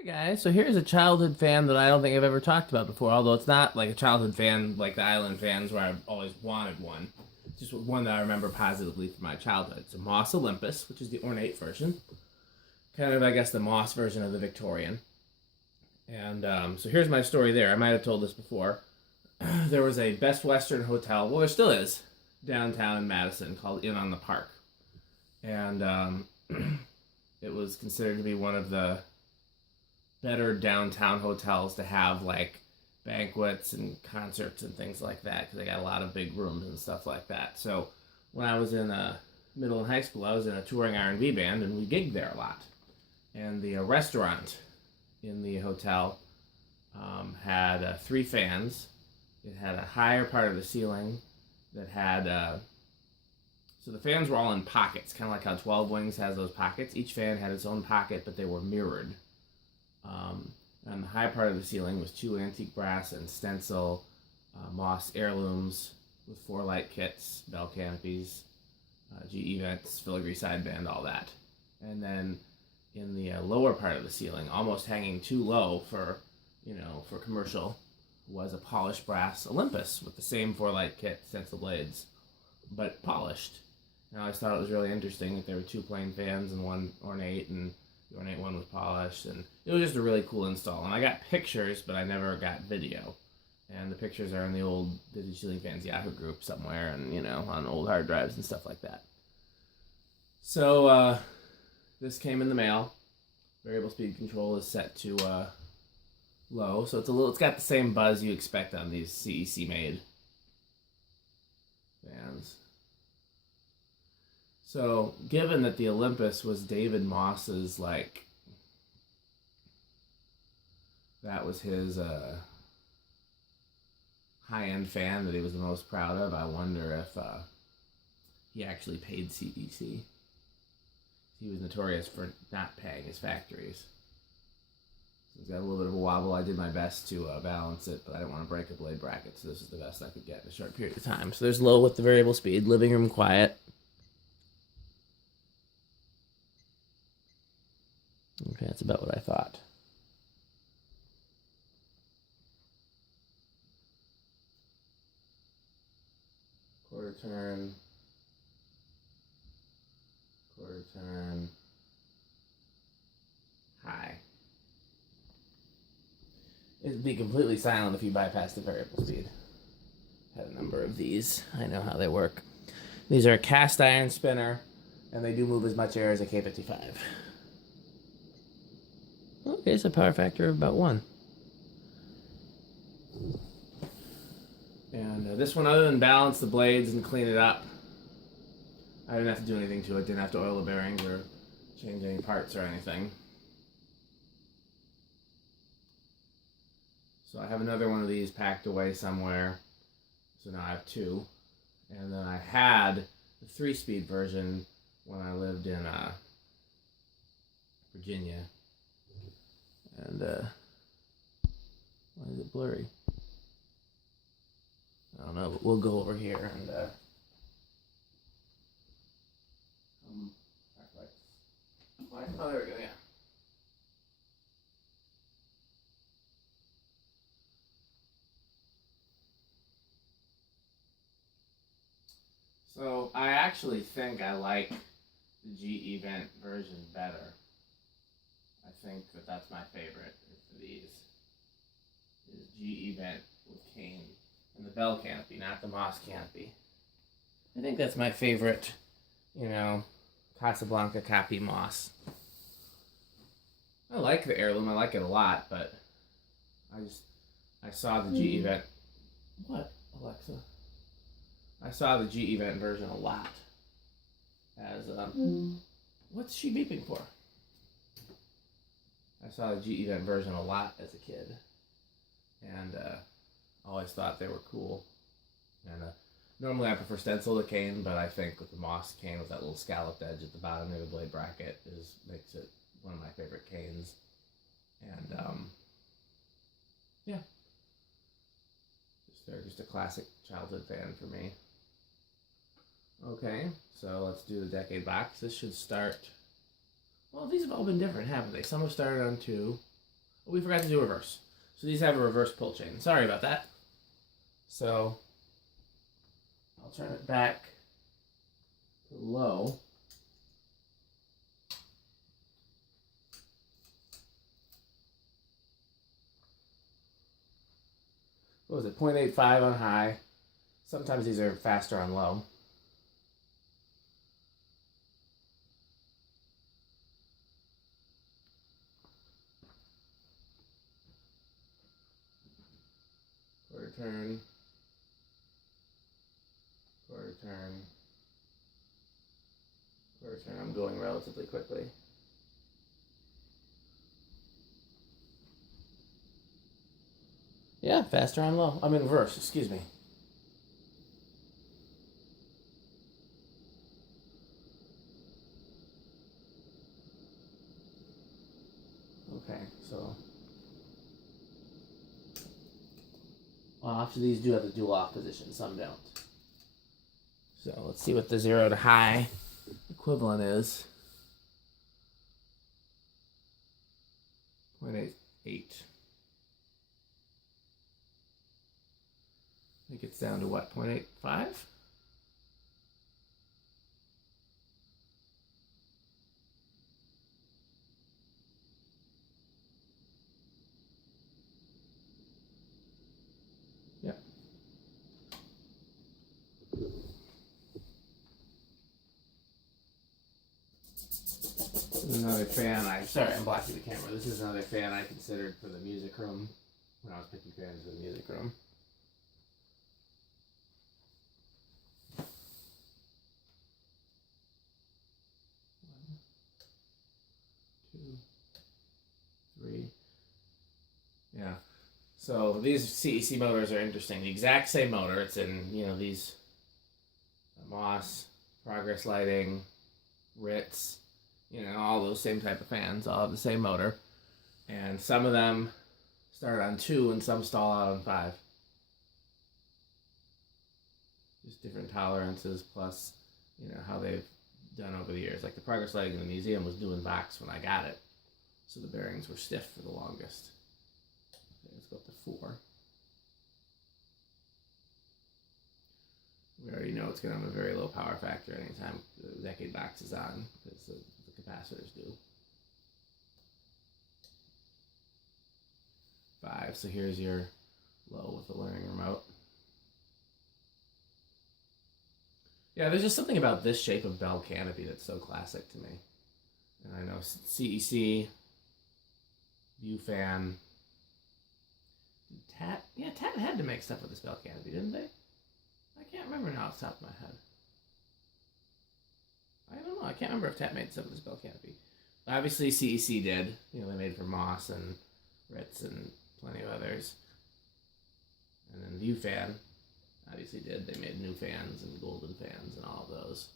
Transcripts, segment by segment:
Hey guys, so here's a childhood fan that I don't think I've ever talked about before, although it's not like a childhood fan like the Island fans where I've always wanted one. It's just one that I remember positively from my childhood. It's a Moss Olympus, which is the ornate version. Kind of, I guess, the Moss version of the Victorian. And so here's my story there. I might have told this before. There was a Best Western hotel, well, there still is, downtown in Madison called Inn on the Park. And it was considered to be one of the better downtown hotels to have like banquets and concerts and things like that because they got a lot of big rooms and stuff like that. So when I was in middle and high school, I was in a touring R&B band and we gigged there a lot. And the restaurant in the hotel had 3 fans. It had a higher part of the ceiling that had so the fans were all in pockets, kind of like how 12 Wings has those pockets. Each fan had its own pocket, but they were mirrored. On the high part of the ceiling was 2 antique brass and stencil Moss heirlooms with 4 light kits, bell canopies, GE vents, filigree sideband, all that. And then in the lower part of the ceiling, almost hanging too low for commercial, was a polished brass Olympus with the same 4 light kit, stencil blades, but polished. And I always thought it was really interesting that there were 2 plain fans and 1 ornate, and the ornate one was polished, and it was just a really cool install. And I got pictures, but I never got video. And the pictures are in the old vintageceilingfans Yahoo group somewhere, and on old hard drives and stuff like that. So this came in the mail. Variable speed control is set to low, so it's got the same buzz you expect on these CEC made fans. So, given that the Olympus was David Moss's, that was his high-end fan that he was the most proud of, I wonder if he actually paid CEC. He was notorious for not paying his factories. So it's got a little bit of a wobble. I did my best to balance it, but I didn't want to break a blade bracket, so this is the best I could get in a short period of time. So there's low with the variable speed, living room quiet. Okay, that's about what I thought. Quarter turn, high. It'd be completely silent if you bypass the variable speed. Had a number of these. I know how they work. These are a cast iron spinner, and they do move as much air as a K55. Okay, it's a power factor of about 1. And this one, other than balance the blades and clean it up, I didn't have to do anything to it. Didn't have to oil the bearings or change any parts or anything. So I have another one of these packed away somewhere. So now I have 2. And then I had the 3-speed version when I lived in Virginia. And why is it blurry? I don't know, but we'll go over here and oh, there we go, yeah. So I actually think I like the GE vent version better. I think that's my favorite for these. Is GE vent with cane and the bell canopy, not the Moss canopy. I think that's my favorite, Casablanca copy Moss. I like the heirloom, I like it a lot, but I saw the GE vent. What, Alexa? I saw the GE vent version a lot. As what's she beeping for? I saw the GE vent version a lot as a kid, and always thought they were cool. And normally I prefer stencil to cane, but I think with the Moss cane with that little scalloped edge at the bottom near the blade bracket makes it one of my favorite canes. And yeah, they're just a classic childhood fan for me. Okay, so let's do the decade box. This should start. Well, these have all been different, haven't they? Some have started on 2, Oh, we forgot to do reverse. So these have a reverse pull chain. Sorry about that. So I'll turn it back to low. What was it? 0.85 on high. Sometimes these are faster on low. Quarter turn. Quarter turn. Quarter turn. I'm going relatively quickly. Yeah, faster on low. I'm in reverse, excuse me. Okay, so off. So these do have the dual off position, some don't. So let's see what the 0 to high equivalent is. 0.88. I think it's down to what, 0.85? Yep. This is another fan I'm blocking the camera. This is another fan I considered for the music room when I was picking fans for the music room. Yeah. So these CEC motors are interesting. The exact same motor. It's in, these Moss, Progress Lighting, Ritz, all those same type of fans, all have the same motor. And some of them start on 2 and some stall out on 5. Just different tolerances plus, how they've done over the years. Like the Progress Lighting in the museum was doing box when I got it. So the bearings were stiff for the longest. Okay, let's go up to 4. We already know it's going to have a very low power factor anytime the decade box is on, because the capacitors do. 5, so here's your low with the learning remote. Yeah, there's just something about this shape of bell canopy that's so classic to me. And I know CEC, View Fan, Tat had to make stuff with this bell canopy, didn't they? I can't remember now off the top of my head. I don't know. I can't remember if Tat made stuff with this bell canopy. Obviously, CEC did. They made it for Moss and Ritz and plenty of others. And then View Fan obviously did. They made new fans and golden fans and all of those.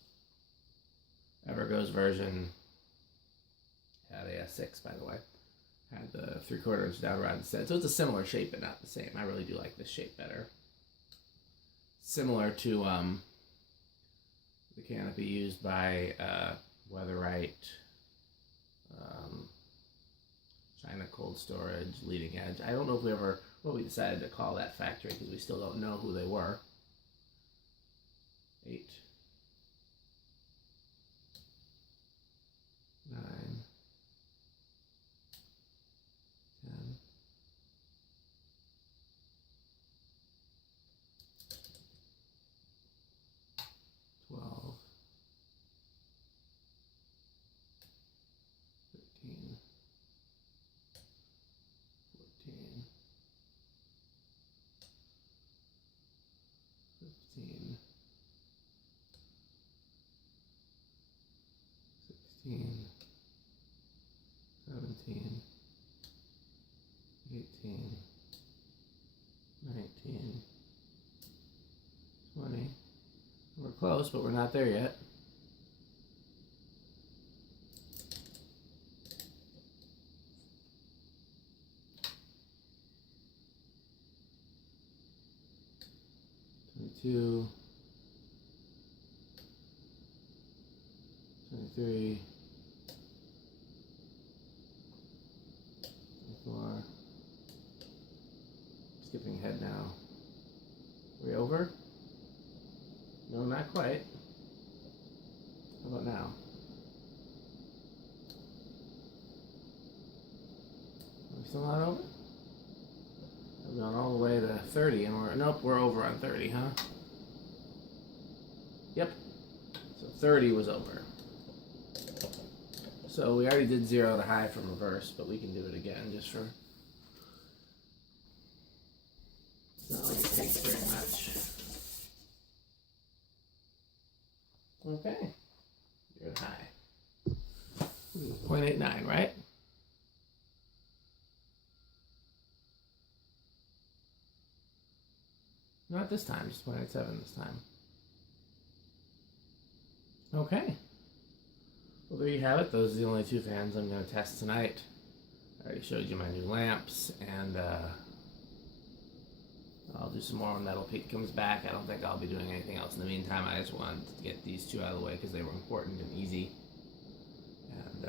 Evergo's version had a S6, by the way. Had the 3/4 inch down rod instead. So it's a similar shape, but not the same. I really do like this shape better. Similar to the canopy used by Weatherite, China Cold Storage, Leading Edge. I don't know if what we decided to call that factory because we still don't know who they were. 8, 9, 10, 12, 13, 14, 15, 16, 17, 18, 19, 20. We're close, but we're not there yet. 22, 23, 24, skipping ahead now. Are we over? No, not quite. How about now? Are we still not over? We've gone all the way to 30 and we're over on 30, huh? Yep. So 30 was over. So we already did 0 to high from reverse, but we can do it again just for... It's not like it takes very much. Okay. 0 to high. 0.89, right? Not this time, just 0.87 this time. Okay. Well, there you have it. Those are the only 2 fans I'm going to test tonight. I already showed you my new lamps, and I'll do some more when Metal Pete comes back. I don't think I'll be doing anything else in the meantime. I just wanted to get these 2 out of the way because they were important and easy. And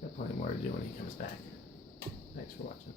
got plenty more to do when he comes back. Thanks for watching.